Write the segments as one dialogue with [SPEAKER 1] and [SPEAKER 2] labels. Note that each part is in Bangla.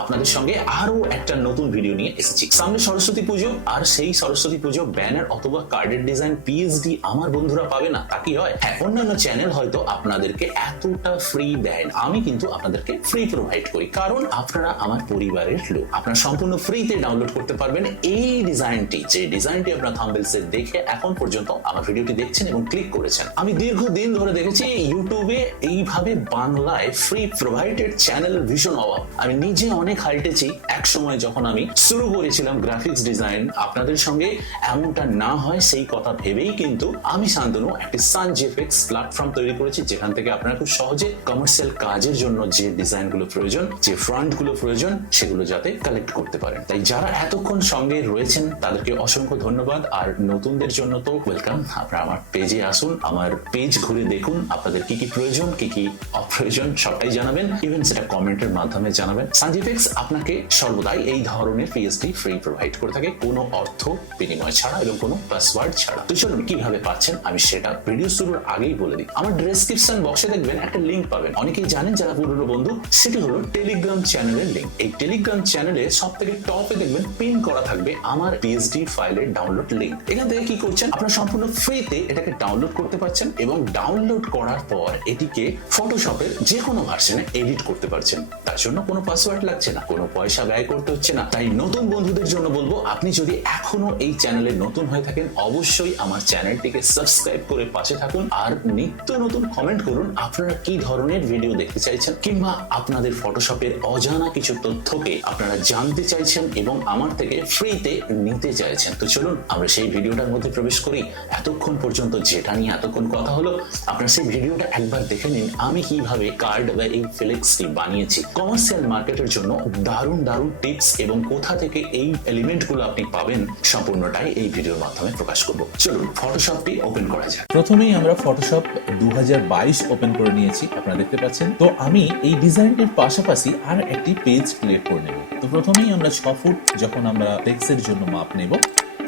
[SPEAKER 1] আপনাদের সঙ্গে আরও একটা নতুন ভিডিও নিয়ে এসেছি। সামনে সরস্বতী পুজো, আর সেই সরস্বতী পুজো ব্যানার অথবা কার্ডের ডিজাইন পিএইচডি আমার বন্ধুরা পাবে না, তা কি হয়? হ্যাঁ অন্যান্য চ্যানেল হয়তো আপনাদেরকে এতটা ফ্রি দেয় আমি কিন্তু আপনাদেরকে ফ্রি প্রোভাইড করি। কারণ আপনারা আমার পরিবারের লোক। আপনারা সম্পূর্ণ ফ্রিতে ডাউনলোড করতে পারবেন এই ডিজাইনটি যে ডিজাইনটি আপনার থাম্বেলসে দেখে এখন পর্যন্ত আমার ভিডিওটি দেখছেন এবং ক্লিক করেছেন। আমি দীর্ঘদিন ধরে দেখেছি ইউটিউবে এইভাবে বাংলায় ফ্রি প্রোভাইডেড চ্যানেল ভীষণ অভাব আমি নিজে অনেক হাইটেছি এক সময় যখন আমি শুরু করেছিলাম গ্রাফিক্স ডিজাইন আপনাদের সঙ্গে এমনটা না হয় সেই কথা ভেবেই কিন্তু আমি শান্তনু একটি সান জেফেক্স প্ল্যাটফর্ম তৈরি করেছি, যেখান থেকে আপনারা খুব সহজে কমার্শিয়াল কাজের জন্য যে ডিজাইনগুলো প্রয়োজন, যে ফ্রন্টগুলো প্রয়োজন, সেগুলো যাতে কালেক্ট করতে পারেন। তাই যারা এতক্ষণ সঙ্গে রয়েছেন, তাদেরকে অসংখ্য ধন্যবাদ। আর নতুনদের জন্য তো ওয়েলকাম আপনারা আমার পেজে আসুন, আমার পেজ ঘুরে দেখুন, আপনাদের কি কি প্রয়োজন কি কি অপ্রয়োজন সবটাই জানাবেন। ইভেন সেটা কমেন্টের মাধ্যমে জানাবেন। সানজিফেক্স আপনাকে সর্বদাই এই ধরনের পিএসডি ফ্রি প্রোভাইড করে থাকে। কোনো অর্থ বিনিময় ছাড়া এবং কোনো পাসওয়ার্ড ছাড়া। তো চলুন, কীভাবে পাচ্ছেন? আমি সেটা ভিডিও শুরুর আগেই বলে দিই। আমার ডেসক্রিপশন বক্সে দেখবেন একটা লিংক পাবেন। অনেকেই জানেন যারা পুরনো বন্ধু, সেটি হলো টেলিগ্রাম চ্যানেলের লিংক এই টেলিগ্রাম চ্যানেলে সব থেকে টপে দেখবেন পিন করা থাকবে আমার পিএসডি ফাইলের ডাউনলোড লিংক এখান থেকে কি করছেন? আপনারা সম্পূর্ণ ফ্রিতে এটাকে ডাউনলোড করতে পারছেন এবং ডাউনলোড করার পর এটিকে ফটোশপের যে কোনো ভার্সনে এডিট করতে পারছেন। তার জন্য কোনো পাসওয়ার্ড লাগছে না, কোনো পয়সা ব্যয় করতে হচ্ছে না। তাই নতুন বন্ধুদের জন্য বলব, আপনি যদি এখনও এই চ্যানেলে নতুন হয়ে থাকেন, অবশ্যই আমার চ্যানেলটিকে সাবস্ক্রাইব করে পাশে থাকুন। আর নিত্য নতুন কমেন্ট করুন, আপনারা কি ধরনের ভিডিও দেখতে চাইছেন, কিংবা আপনাদের ফটোশপের অজানা কিছু তথ্যকে আপনারা জানতে চাইছেন এবং আমার থেকে ফ্রিতে নিতে চাইছেন। তো চলুন, আমরা সেই ভিডিওটার মধ্যে প্রবেশ করি। এতক্ষণ পর্যন্ত যেটা নিয়ে এতক্ষণ কথা হলো, আপনারা সেই ভিডিওটা একবার দেখে নিন আমি কীভাবে কার্ড বা এই ফ্লেক্সটি বানিয়েছি। কমার্শিয়াল মার্কেটের জন্য দারুণ দারুণ টিপস এবং কোথা থেকে এই এলিমেন্টগুলো আপনি পাবেন সম্পূর্ণটাই এই ভিডিওর মাধ্যমে প্রকাশ করব। চলুন ফটোশপটি ওপেন করা যাক।
[SPEAKER 2] প্রথমেই আমরা ফটোশপ দুই হাজার বাইশ ওপেন করে নিয়েছি, আপনারা দেখতে পাচ্ছেন। তো আমি এই ডিজাইনটির পাশাপাশি আর একটি পেজ ক্রিয়েট করে নেব। তো প্রথমেই আমরা ছ ফুট যখন আমরা টেক্সের জন্য মাপ নেব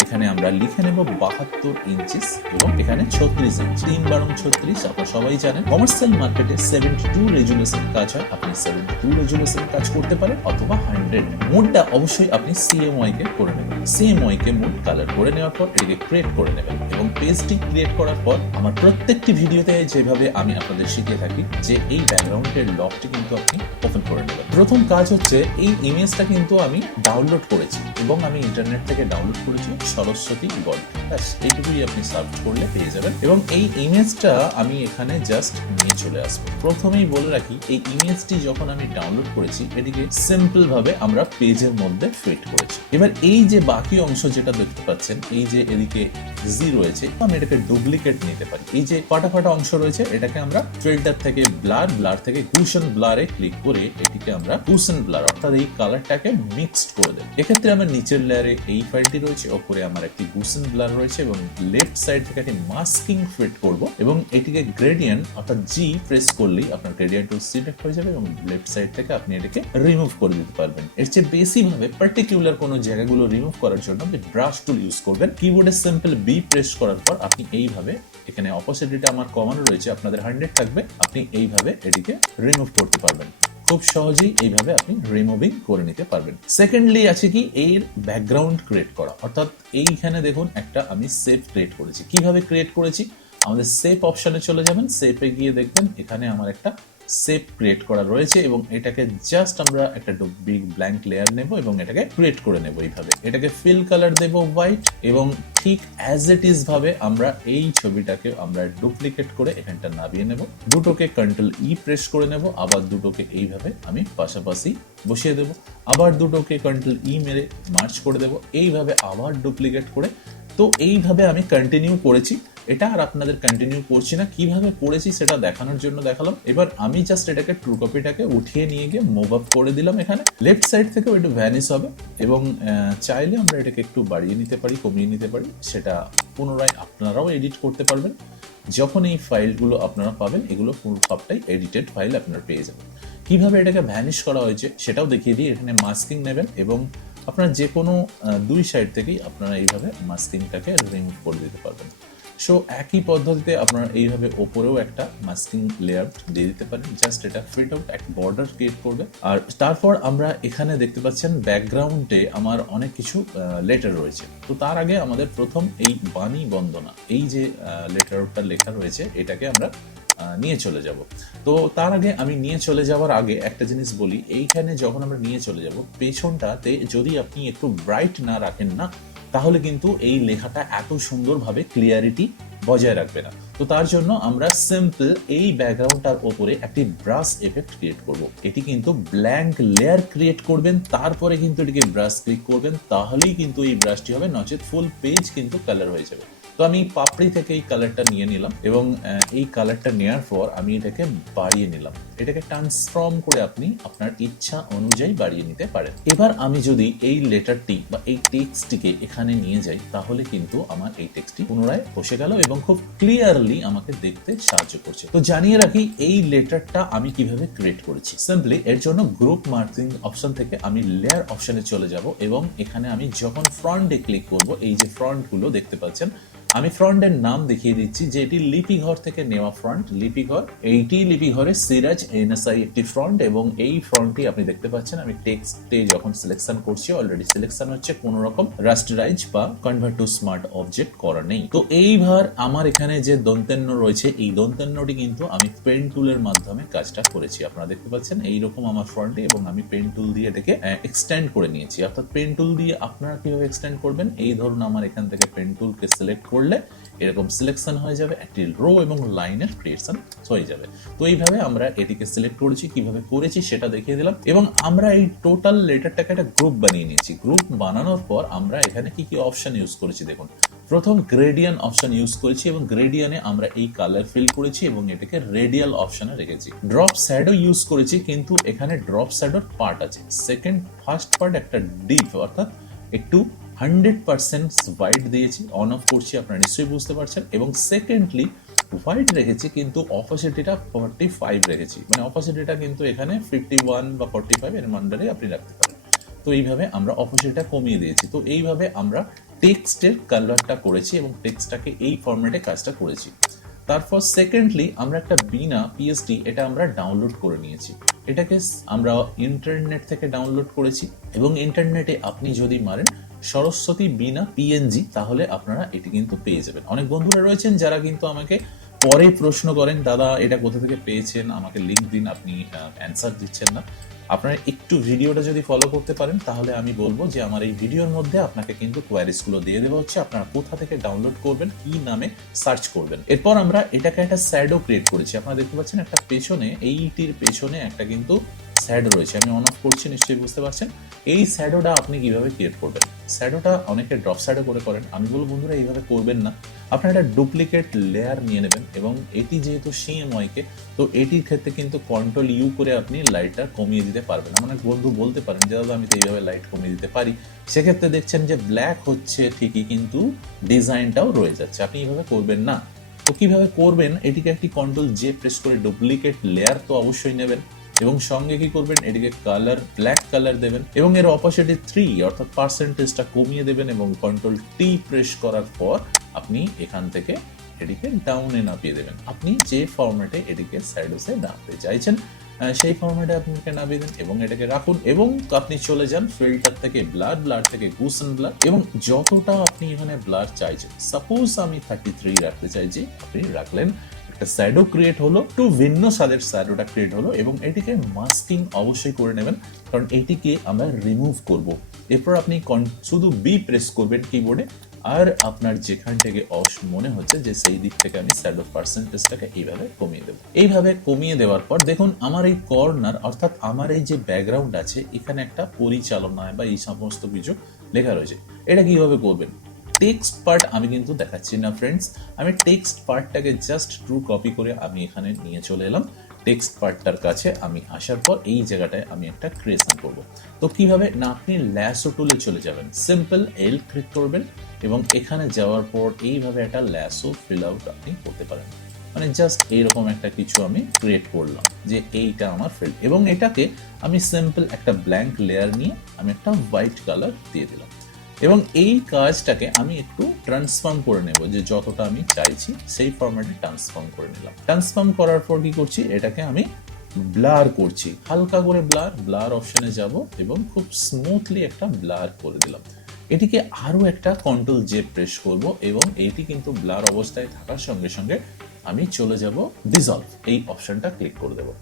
[SPEAKER 2] এখানে আমরা লিখে নেব বাহাত্তর ইঞ্চিস এবং এখানে ছত্রিশ ইঞ্চ তিন বারং ছত্রিশ, আপনারা সবাই জানেন। কমার্শিয়াল মার্কেটে সেভেন্টি টু রেজুলেশন কাজ হয়। আপনি সেভেন্টি টু রেজুলেশন কাজ করতে পারেন অথবা হান্ড্রেড মোডটা অবশ্যই আপনি সিএমওয়াই কে করে নেবেন। সিএমওয়াই কে মোড কালার করে নেওয়ার পর এটিকে ক্রিয়েট করে নেবেন এবং পেজটি ক্রিয়েট করার পর আমার প্রত্যেকটি ভিডিওতে যেভাবে আমি আপনাদের শিখিয়ে থাকি, যে এই ব্যাকগ্রাউন্ডের লকটি কিন্তু আপনি ওপেন করে নেবেন। প্রথম কাজ হচ্ছে এই ইমেজটা কিন্তু আমি ডাউনলোড করেছি এবং আমি ইন্টারনেট থেকে ডাউনলোড করেছি। সরস্বতী গড ব্যাস, এইটুকুই আপনি সার্চ করলে পেয়ে যাবেন। এবং এই ইমেজটা আমি এখানে জাস্ট নিয়ে চলে আসব। প্রথমেই বলে রাখি, এই ইমেজটি যখন আমি ডাউনলোড করেছি, এটিকে সিম্পল ভাবে আমরা পেজের মধ্যে ফিট করেছি। এবার এই যে বাকি অংশ যেটা দেখতে পাচ্ছেন, এই যে এদিকে জি রয়েছে, আমি এটাকে ডুপ্লিকেট নিতে পারি। এই যে ফাটা ফাটা অংশ রয়েছে, এটাকে আমরা ফিল্টার থেকে ব্লার ব্লার থেকে গুশন ব্লারে ক্লিক করে এটিকে আমরা গুশন ব্লার অর্থাৎ এই কালারটাকে মিক্সড করে দেব। এক্ষেত্রে আমার নিচের লেয়ারে এই ফাইলটি রয়েছে, ওপরে আমার একটি গুসেন ব্লার রয়েছে এবং লেফট সাইড থেকে একটি মাস্কিং ফিট করব এবং এটিকে গ্রেডিয়েন্ট অর্থাৎ জি প্রেস করলেই আপনার গ্রেডিয়েন্ট টুল সিলেক্ট হয়ে যাবে এবং লেফট সাইড থেকে আপনি এটাকে রিমুভ করে দিতে পারবেন। এর চেয়ে বেশি ভাবে পার্টিকুলার কোনো জায়গাগুলো রিমুভ করার জন্য আপনি ব্রাশ টুল ইউজ করবেন। কিবোর্ডে সিম্পল বি প্রেস করার পর আপনি এইভাবে এখানে অপোসিটিটা আমার কমানো রয়েছে, আপনাদের হান্ড্রেড থাকবে, আপনি এইভাবে এটিকে রিমুভ করতে পারবেন। খুব সহজেই এইভাবে আপনি রিমুভিং করে নিতে পারবেন। সেকেন্ডলি আছে কি? এর ব্যাকগ্রাউন্ড ক্রিয়েট করা। অর্থাৎ এইখানে দেখুন, একটা আমি সেফ ক্রিয়েট করেছি। কীভাবে ক্রিয়েট করেছি? আমাদের সেফ অপশনে চলে যাবেন। সেফে গিয়ে দেখবেন, এখানে আমার একটা সেপ ক্রিয়েট করা রয়েছে এবং এটাকে জাস্ট আমরা একটা বিগ ব্ল্যাঙ্ক লেয়ার নেব এবং এটাকে ক্রিয়েট করে নেব এইভাবে। এটাকে ফিল কালার দেব হোয়াইট এবং ঠিক অ্যাজ ইট ইজ ভাবে আমরা এই ছবিটাকে আমরা ডুপ্লিকেট করে এখানটা নামিয়ে নেব। দুটোকে কন্ট্রোল ই প্রেস করে নেব, আবার দুটোকে এইভাবে আমি পাশাপাশি বসিয়ে দেব। আবার দুটোকে কন্ট্রোল ই মেরে মার্চ করে দেব। এইভাবে আবার ডুপ্লিকেট করে। তো এইভাবে আমি কন্টিনিউ করেছি। এটা আর আপনাদের কন্টিনিউ করছি না। কীভাবে করেছি সেটা দেখানোর জন্য দেখালাম। এবার আমি জাস্ট এটাকে ট্রু কপিটাকে উঠিয়ে নিয়ে গিয়ে মুভ আপ করে দিলাম এখানে। লেফট সাইড থেকেও একটু ভ্যানিস হবে এবং চাইলে আমরা এটাকে একটু বাড়িয়ে নিতে পারি, কমিয়ে নিতে পারি। সেটা পুনরায় আপনারাও এডিট করতে পারবেন। যখন এই ফাইলগুলো আপনারা পাবেন, এগুলো পুরো সবটাই এডিটেড ফাইল আপনারা পেয়ে যাবেন। কীভাবে এটাকে ভ্যানিশ করা হয়েছে সেটাও দেখিয়ে দিই এখানে মাস্কিং নেবেন এবং আপনারা যে কোনো দুই সাইড থেকেই আপনারা এইভাবে মাস্কিংটাকে রিমুভ করে দিতে পারবেন। সো একই পদ্ধতিতে আপনারা এইভাবে ওপরেও একটা মাস্কিং লেয়ার দিয়ে দিতে পারেন। জাস্ট এটা ফিট আউট এক বর্ডার ক্রিয়েট করবে। আর তারপর আমরা এখানে দেখতে পাচ্ছেন ব্যাকগ্রাউন্ডে আমার অনেক কিছু লেটার রয়েছে। তো তার আগে আমাদের প্রথম এই বাণী বন্দনা, এই যে লেটারটা লেখা রয়েছে, এটাকে আমরা নিয়ে চলে যাব। তো তার আগে আমি নিয়ে চলে যাওয়ার আগে একটা জিনিস বলি, এইখানে যখন আমরা নিয়ে চলে যাব, পেছনটাতে যদি আপনি একটু ব্রাইট না রাখেন না তাহলে কিন্তু এই লেখাটা এত সুন্দরভাবে ক্লিয়ারিটি বজায় রাখবে না। তো তার জন্য আমরা সিম্পল এই ব্যাকগ্রাউন্ডটার ওপরে একটি ব্রাশ এফেক্ট ক্রিয়েট করব। এটি কিন্তু ব্ল্যাঙ্ক লেয়ার ক্রিয়েট করবেন, তারপরে কিন্তু এটিকে ব্রাশ ক্লিক করবেন, তাহলেই কিন্তু এই ব্রাশটি হবে, নচেত ফুল পেজ কিন্তু কালার হয়ে যাবে। তো আমি পাপড়ি থেকে এই কালারটা নিয়ে নিলাম এবং এই কালারটা নেওয়ার পর আমি এটাকে বাড়িয়ে নিলাম। এটাকে ট্রান্সফর্ম করে আপনি আপনার ইচ্ছা অনুযায়ী বাড়িয়ে নিতে পারেন। এবার আমি যদি এই লেটারটি বা এই টেক্সটটিকে এখানে নিয়ে যাই, তাহলে কিন্তু আমার এই টেক্সটটি পুনরায় বসে গেল এবং খুব ক্লিয়ারলি আমাকে দেখতে সাহায্য করছে। তো জানিয়ে রাখি, এই লেটারটা আমি কীভাবে ক্রিয়েট করেছি? সিম্পলি এর জন্য গ্রুপ মার্কিং অপশন থেকে আমি লেয়ার অপশনে চলে যাব এবং এখানে আমি যখন ফ্রন্টে ক্লিক করব, এই যে ফ্রন্টগুলো দেখতে পাচ্ছেন আমি ফ্রন্টের নাম দেখিয়ে দিচ্ছি, যে এটি লিপি ঘর থেকে নেওয়া ফ্রন্ট। লিপি ঘর এইটি লিপি ঘরের সিরাজ এনএসআই একটি ফ্রন্ট, এবং এই ফ্রন্টটি আপনি দেখতে পাচ্ছেন, আমি টেক্সটে যখন সিলেকশন করছি অলরেডি সিলেকশন হচ্ছে, কোন রকম রাস্টারাইজ বা কনভার্ট টু স্মার্ট অবজেক্ট করা নেই। তো এইবার আমার এখানে যে দন্তেন্য রয়েছে, এই দন্তেন্যটি কিন্তু আমি পেন টুলের মাধ্যমে কাজটা করেছি। আপনারা দেখতে পাচ্ছেন, এইরকম আমার ফ্রন্টে, এবং আমি পেন টুল দিয়ে এটাকে এক্সটেন্ড করে নিয়েছি। অর্থাৎ পেন টুল দিয়ে আপনারা কীভাবে এক্সটেন্ড করবেন? এই ধরুন, আমার এখান থেকে পেন টুলকে সিলেক্ট করলে এরকম সিলেকশন হয়ে যাবে, একটি রো এবং লাইনের ক্রিয়েশন হয়ে যাবে। তো এইভাবে আমরা এটিকে সিলেক্ট করেছি, কীভাবে করেছি সেটা দেখিয়ে দিলাম এবং আমরা এই টোটাল লেটারটাকে একটা গ্রুপ বানিয়ে নিয়েছি। গ্রুপ বানানোর পর আমরা এখানে কি কি অপশন ইউজ করেছি দেখুন। প্রথম গ্রেডিয়ান অপশন ইউজ করেছি এবং গ্রেডিয়ানে আমরা এই কালার ফিল করেছি এবং এটাকে রেডিয়াল অপশনে রেখেছি। ড্রপ শ্যাডো ইউজ করেছি কিন্তু এখানে ড্রপ শ্যাডোর পার্ট আছে। সেকেন্ড ফার্স্ট পার্ট একটা ডিপ অর্থাৎ একটু হান্ড্রেড পার্সেন্ট হোয়াইট দিয়েছি। অন অফ করছি আপনারা নিশ্চয়ই বুঝতে পারছেন। এবং সেকেন্ডলি হোয়াইট রেখেছি কিন্তু অপোসিটিটা ফর্টি ফাইভ রেখেছি। মানে অপোসিটিটা কিন্তু এখানে ফিফটি ওয়ান বা ফর্টি ফাইভ এর মান্ডারে আপনি রাখতে পারেন। তো এইভাবে আমরা অপোসিটটা কমিয়ে দিয়েছি। তো এইভাবে আমরা টেক্সটের কালারটা করেছি এবং টেক্সটটাকে এই ফরম্যাটে কাজটা করেছি। তারপর সেকেন্ডলি আমরা একটা বিনা পিএসডি এটা আমরা ডাউনলোড করে নিয়েছি। এটাকে আমরা ইন্টারনেট থেকে ডাউনলোড করেছি। এবং ইন্টারনেটে আপনি যদি মারেন সরস্বতী বিনা পিএনজি তাহলে আপনারা এটি কিন্তু পেয়ে যাবেন। অনেক বন্ধুরা রয়েছেন যারা কিন্তু আমাকে পরে প্রশ্ন করেন, দাদা, এটা কোথা থেকে পেয়েছেন? আমাকে লিঙ্ক দিন, আপনি অ্যান্সার দিচ্ছেন না। আপনারা একটু ভিডিওটা যদি ফলো করতে পারেন, তাহলে আমি বলব যে আমার এই ভিডিওর মধ্যে আপনাকে কিন্তু কোয়ারিজগুলো দিয়ে দেওয়া হচ্ছে। আপনারা কোথা থেকে ডাউনলোড করবেন, কি নামে সার্চ করবেন। এরপর আমরা এটাকে একটা স্যাডও ক্রিয়েট করেছি। আপনারা দেখতে পাচ্ছেন একটা পেছনে, এইটির পেছনে একটা কিন্তু স্যাড রয়েছে। আমি অন অফ করছি, নিশ্চয়ই বুঝতে পারছেন। এই স্যাডোটা আপনি কীভাবে ক্রিয়েট করবেন? স্যাডোটা অনেকে ড্রপ স্যাডো করে করেন। আমি বলব বন্ধুরা, এইভাবে করবেন না। আপনারা একটা ডুপ্লিকেট লেয়ার নিয়ে নেবেন এবং এটি যেহেতু সিএমওয়াই কে, তো এটির ক্ষেত্রে কিন্তু কন্ট্রোল ইউ করে আপনি লাইটটা কমিয়ে দিতে পারবেন। অনেক বন্ধু বলতে পারেন যে, দাদা, আমি তো এইভাবে লাইট কমিয়ে দিতে পারি। সেক্ষেত্রে দেখছেন যে ব্ল্যাক হচ্ছে ঠিকই কিন্তু ডিজাইনটাও রয়ে যাচ্ছে। আপনি এইভাবে করবেন না। তো কীভাবে করবেন? এটিকে একটি কন্ট্রোল জে প্রেস করে ডুপ্লিকেট লেয়ার তো অবশ্যই নেবেন। এবং সঙ্গে কি করবেন? এটিকে কালার ব্ল্যাক কালার দেবেন এবং এর অপোজিটে থ্রি অর্থাৎ পার্সেন্টেজটা কমিয়ে দেবেন এবং কন্ট্রোল টি প্রেস করার পর আপনি এখান থেকে এটিকে ডাউনে নামিয়ে দেবেন। আপনি যে ফরম্যাটে এটিকে সাইডোসে নামতে চাইছেন সেই ফরম্যাটে আপনি এটাকে নামিয়ে দেন এবং এটাকে রাখুন এবং আপনি চলে যান ফিল্টার থেকে ব্লাড ব্লাড থেকে গুসন ব্লাড এবং যতটা আপনি এখানে ব্লাড চাইছেন সাপোজ আমি থার্টি থ্রি রাখতে চাইছি, আপনি রাখলেন একটা শ্যাডো ক্রিয়েট হলো টু ভিন্ন স্বাদের শ্যাডোটা ক্রিয়েট হলো এবং এটিকে মাস্কিং অবশ্যই করে নেবেন, কারণ এটিকে আমরা রিমুভ করব। এরপর আপনি শুধু বি প্রেস করবেন কিবোর্ডে আর আপনার যেখান থেকে অস মনে হচ্ছে যে সেই দিক থেকে আমি স্যাডো পার্সেন্টেজটাকে এইভাবে কমিয়ে দেবো। এইভাবে কমিয়ে দেওয়ার পর দেখুন, আমার এই কর্নার অর্থাৎ আমার এই যে ব্যাকগ্রাউন্ড আছে, এখানে একটা পরিচালনায় বা এই সমস্ত কিছু লেখা রয়েছে। এটা কীভাবে করবেন? টেক্সট পার্ট আমি কিন্তু দেখাচ্ছি না ফ্রেন্ডস আমি টেক্সট পার্টটাকে জাস্ট ট্রু কপি করে আমি এখানে নিয়ে চলে এলাম। টেক্সট পার্টটার কাছে আমি আসার পর এই জায়গাটায় আমি একটা ক্রিয়েশন করব। তো কীভাবে? না, আপনি ল্যাসো টুলে চলে যাবেন। সিম্পল এল ক্লিক করবেন এবং এখানে যাওয়ার পর এইভাবে একটা ল্যাসো ফিল আউট আপনি করতে পারেন। মানে জাস্ট এইরকম একটা কিছু আমি ক্রিয়েট করলাম যে এইটা আমার ফিল্ড এবং এটাকে আমি সিম্পল একটা ব্ল্যাঙ্ক লেয়ার নিয়ে আমি একটা হোয়াইট কালার দিয়ে দিলাম। এবং এই কাজটাকে আমি একটু ট্রান্সফর্ম করে নেব যে যতটা আমি চাইছি, সেই ফরম্যাটে ট্রান্সফর্ম করে নিলাম। ট্রান্সফর্ম করার পর কি করছি? এটাকে আমি ব্লার করছি। হালকা করে ব্লার ব্লার অপশনে যাব এবং খুব স্মুথলি একটা ব্লার করে দিলাম। এটিকে আরও একটা কন্ট্রোল জে প্রেস করব এবং এটি কিন্তু ব্লার অবস্থায় থাকার সঙ্গে সঙ্গে আমি চলে যাব ডিজলভ এই অপশনটা ক্লিক করে দেব।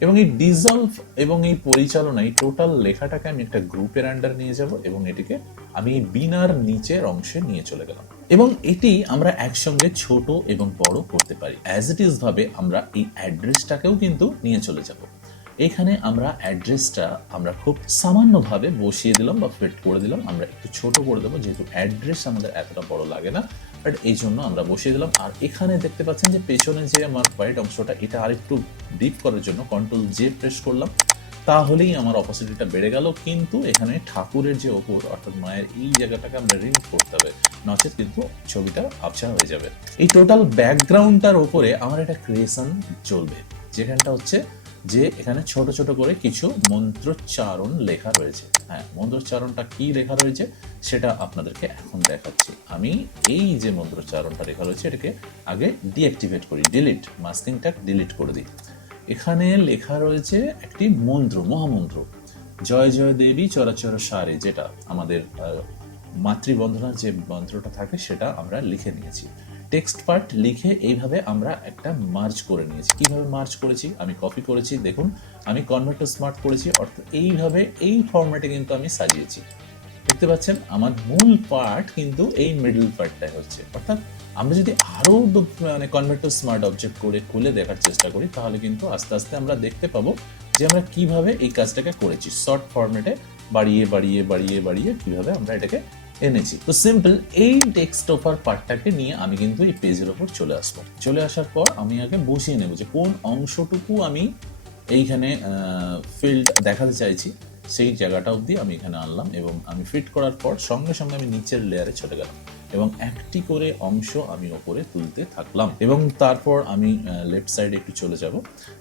[SPEAKER 2] এবং এই ডিজলভ এবং এই পরিচালনায় টোটাল লেখাটাকে আমি একটা গ্রুপের আন্ডার নিয়ে যাব এবং এটিকে আমি বিনার নিচের অংশে নিয়ে চলে গেলাম। এবং এটি আমরা একসঙ্গে ছোট এবং বড় করতে পারি। অ্যাজ ইট ইজ ভাবে আমরা এই অ্যাড্রেসটাকেও কিন্তু নিয়ে চলে যাব। এখানে আমরা অ্যাড্রেসটা আমরা খুব সামান্যভাবে বসিয়ে দিলাম বা ফিট করে দিলাম। আমরা একটু ছোট করে দেবো, যেহেতু অ্যাড্রেস আমাদের এতটা বড় লাগে না। বাট এই জন্য আমরা বসিয়ে দিলাম। আর এখানে দেখতে পাচ্ছেন যে পেছনে যে আমার হোয়াইট অংশটা, এটা আরেকটু ডিপ করার জন্য কন্ট্রোল জে প্রেস করলাম। তাহলেই আমার অপোসিটিটা বেড়ে গেল। কিন্তু এখানে ঠাকুরের যে ওপর, অর্থাৎ মায়ের এই জায়গাটাকে আমরা রিমুভ করতে হবে। নচেত কিন্তু ছবিটা আবছা হয়ে যাবে। এই টোটাল ব্যাকগ্রাউন্ডটার ওপরে আমার একটা ক্রিয়েশন চলবে। যেখানটা হচ্ছে যে এখানে ছোট ছোট করে কিছু মন্ত্রোচ্চারণ লেখা রয়েছে। হ্যাঁ মন্ত্রোচ্চারণটা কি লেখা রয়েছে সেটা আপনাদেরকে এখন দেখাচ্ছি। আমি এই যে মন্ত্রোচ্চারণটা লেখা রয়েছে, এটাকে আগে ডিঅ্যাক্টিভেট করি ডিলিট মাস্কিংটা ডিলিট করে দিই। এখানে লেখা রয়েছে একটি মন্ত্র, মহামন্ত্র। জয় জয় দেবী চরাচর সারে, যেটা আমাদের মাতৃবন্ধনার যে মন্ত্রটা থাকে সেটা আমরা লিখে নিয়েছি। টেক্সট পার্ট লিখে এইভাবে আমরা একটা মার্চ করে নিয়েছি। কীভাবে মার্চ করেছি? আমি কপি করেছি, দেখুন, আমি কনভার্টার স্মার্ট করেছি, অর্থাৎ এইভাবে এই ফরম্যাটে কিন্তু আমি সাজিয়েছি। দেখতে পাচ্ছেন, আমার মূল পার্ট কিন্তু এই মিডল পার্টটাই হচ্ছে। অর্থাৎ আমরা যদি আরও মানে কনভার্টার স্মার্ট অবজেক্ট করে খুলে দেখার চেষ্টা করি, তাহলে কিন্তু আস্তে আস্তে আমরা দেখতে পাবো যে আমরা কীভাবে এই কাজটাকে করেছি। শর্ট ফরম্যাটে বাড়িয়ে বাড়িয়ে বাড়িয়ে বাড়িয়ে কীভাবে আমরা এটাকে এনেছি। তো সিম্পল এই টেক্সট ওভার পার্টটাকে নিয়ে আমি কিন্তু এই পেজের ওপর চলে আসব। চলে আসার পর আমি আগে বসিয়ে নেব যে কোন অংশটুকু আমি এইখানে ফিল্ড দেখাতে চাইছি, সেই জায়গাটা অবধি আমি এখানে আনলাম এবং আমি ফিট করার পর সঙ্গে সঙ্গে আমি নিচের লেয়ারে চলে গেলাম। এবং একটি করে অংশ আমি ওপরে তুলতে থাকলাম। এবং তারপর আমি লেফট সাইডে একটু চলে যাব।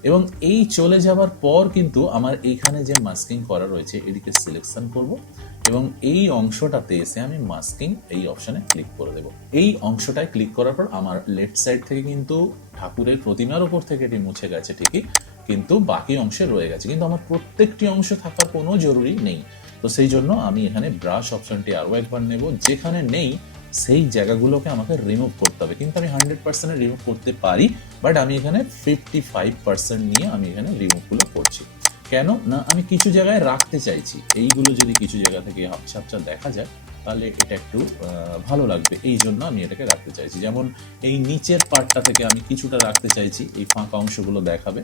[SPEAKER 2] এবং এই চলে যাওয়ার পর কিন্তু আমার এইখানে যে মাস্কিং করা রয়েছে, এটিকে সিলেকশন করব এবং এই অংশটাতে এসে আমি মাস্কিং এই অপশনে ক্লিক করে দেব। এই অংশটায় ক্লিক করার পর আমার লেফট সাইড থেকে কিন্তু ঠাকুরের প্রতিমার উপর থেকে এটি মুছে গেছে ঠিকই, কিন্তু বাকি অংশে রয়ে গেছে। কিন্তু আমার প্রত্যেকটি অংশ থাকার কোনো জরুরি নেই। তো সেই জন্য আমি এখানে ব্রাশ অপশনটি আরও একবার নেব। যেখানে নেই সেই জায়গাগুলোকে আমাকে রিমুভ করতে হবে। কিন্তু আমি হান্ড্রেড পার্সেন্টে রিমুভ করতে পারি বাট আমি এখানে ফিফটি ফাইভ পার্সেন্ট নিয়ে আমি এখানে রিমুভগুলো করছি। কেন? না, আমি কিছু জায়গায় রাখতে চাইছি। এইগুলো যদি কিছু জায়গা থেকে হাপছা হাপছা দেখা যায় তাহলে এটা একটু ভালো লাগবে। এই জন্য আমি এটাকে রাখতে চাইছি। যেমন এই নিচের পার্টটা থেকে আমি কিছুটা রাখতে চাইছি, এই ফাঁকা অংশগুলো দেখাবে।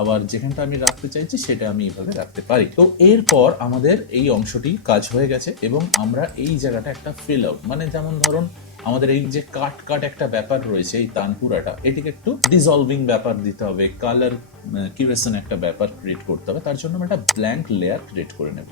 [SPEAKER 2] আবার যেখানটা আমি রাখতে চাইছি, সেটা আমি এইভাবে রাখতে পারি। তো এরপর আমাদের এই অংশটি কাজ হয়ে গেছে এবং আমরা এই জায়গাটা একটা ফিল আউট মানে যেমন ধরুন আমাদের এই যে কাট কাট একটা ব্যাপার রয়েছে, এই তানপুরাটা, এটিকে একটু ডিজলভিং ব্যাপার দিতে হবে কালার কিউরেশন একটা ব্যাপার ক্রিয়েট করতে হবে। তার জন্য আমরা একটা ব্ল্যাঙ্ক লেয়ার ক্রিয়েট করে নেব।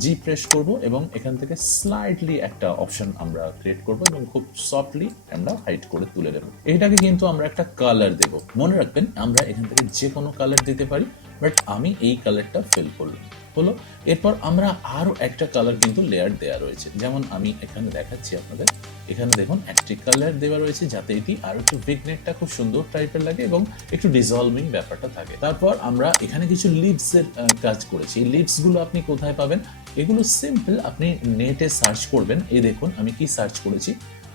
[SPEAKER 2] জি প্রেস করব এবং এখান থেকে স্লাইডলি একটা অপশন আমরা ক্রিয়েট করব এবং খুব সফটলি আমরা হাইট করে তুলে দেবো। এটাকে কিন্তু আমরা একটা কালার দেব। মনে রাখবেন, আমরা এখান থেকে যে কোনো কালার দিতে পারি বাট আমি এই কালারটা ফিল করলাম। হলো। এরপর আমরা আরও একটা কালার কিন্তু লেয়ার দেওয়া রয়েছে। যেমন আমি এখানে দেখাচ্ছি আপনাদের। এখানে দেখুন, একটি কালার দেওয়া রয়েছে যাতে এটি আরও একটু ভিগনেটটা খুব সুন্দর টাইপের লাগে এবং একটু ডিজলভিং ব্যাপারটা থাকে। তারপর আমরা এখানে কিছু লিপস এর কাজ করেছি। এই লিপসগুলো আপনি কোথায় পাবেন? এগুলো সিম্পল আপনি নেটে সার্চ করবেন। এই দেখুন, আমি কি সার্চ করেছি?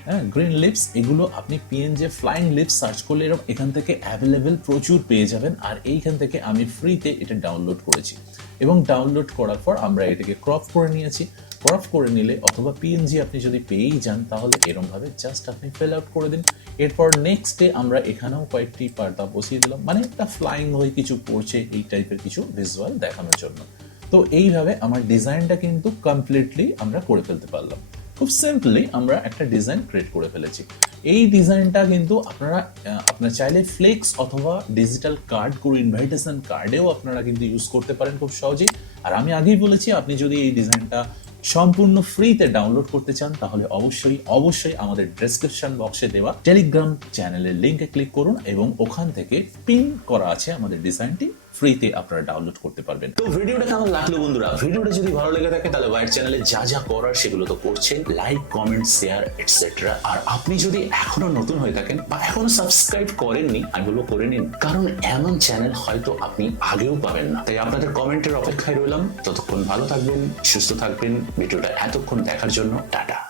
[SPEAKER 2] হ্যাঁ গ্রিন লিপস এগুলো আপনি পিএনজে ফ্লাইং লিপস সার্চ করলে এরকম এখান থেকে অ্যাভেলেবেল প্রচুর পেয়ে যাবেন। আর এইখান থেকে আমি ফ্রিতে এটা ডাউনলোড করেছি। এবং ডাউনলোড করার পর আমরা এটাকে ক্রপ করে নিয়েছি। ক্রপ করে নিলে অথবা পিএনজি আপনি যদি পেয়েই যান, তাহলে এরমভাবে জাস্ট আপনি ফিল আউট করে দিন। এরপর নেক্সট ডে আমরা এখানেও কয়েকটি পর্দা বসিয়ে দিলাম। মানে একটা ফ্লাইং হয়ে কিছু পড়ছে এই টাইপের কিছু ভিজুয়াল দেখানোর জন্য। তো এইভাবে আমার ডিজাইনটা কিন্তু কমপ্লিটলি আমরা করে ফেলতে পারলাম। খুব সিম্পলি আমরা একটা ডিজাইন ক্রিয়েট করে ফেলেছি। এই ডিজাইনটা কিন্তু আপনারা আপনার চাইলে ফ্লেক্স অথবা ডিজিটাল কার্ড করে ইনভাইটেশন কার্ডেও আপনারা কিন্তু ইউজ করতে পারেন খুব সহজেই। আর আমি আগেই বলেছি, আপনি যদি এই ডিজাইনটা সম্পূর্ণ ফ্রিতে ডাউনলোড করতে চান, তাহলে অবশ্যই অবশ্যই আমাদের ডেসক্রিপশন বক্সে দেওয়া টেলিগ্রাম চ্যানেলের লিঙ্কে ক্লিক করুন এবং ওখান থেকে পিন করা আছে আমাদের ডিজাইনটি ফ্রিতে আপনারা ডাউনলোড করতে পারবেন।
[SPEAKER 1] তো ভিডিওটা কেমন লাগল বন্ধুরা? ভিডিওটা যদি ভালো লেগে থাকে, তাহলে ওয়াইড চ্যানেলে যা যা করার সেগুলো তো করছেন। লাইক কমেন্ট শেয়ার এটসেট্রা আর আপনি যদি এখনও নতুন হয়ে থাকেন বা এখনও সাবস্ক্রাইব করেননি, আমি বলব করে নিন। কারণ এমন চ্যানেল হয়তো আপনি আগেও পাবেন না। তাই আপনাদের কমেন্টের অপেক্ষায় রইলাম। ততক্ষণ ভালো থাকবেন, সুস্থ থাকবেন। ভিডিওটা এতক্ষণ দেখার জন্য, টাটা।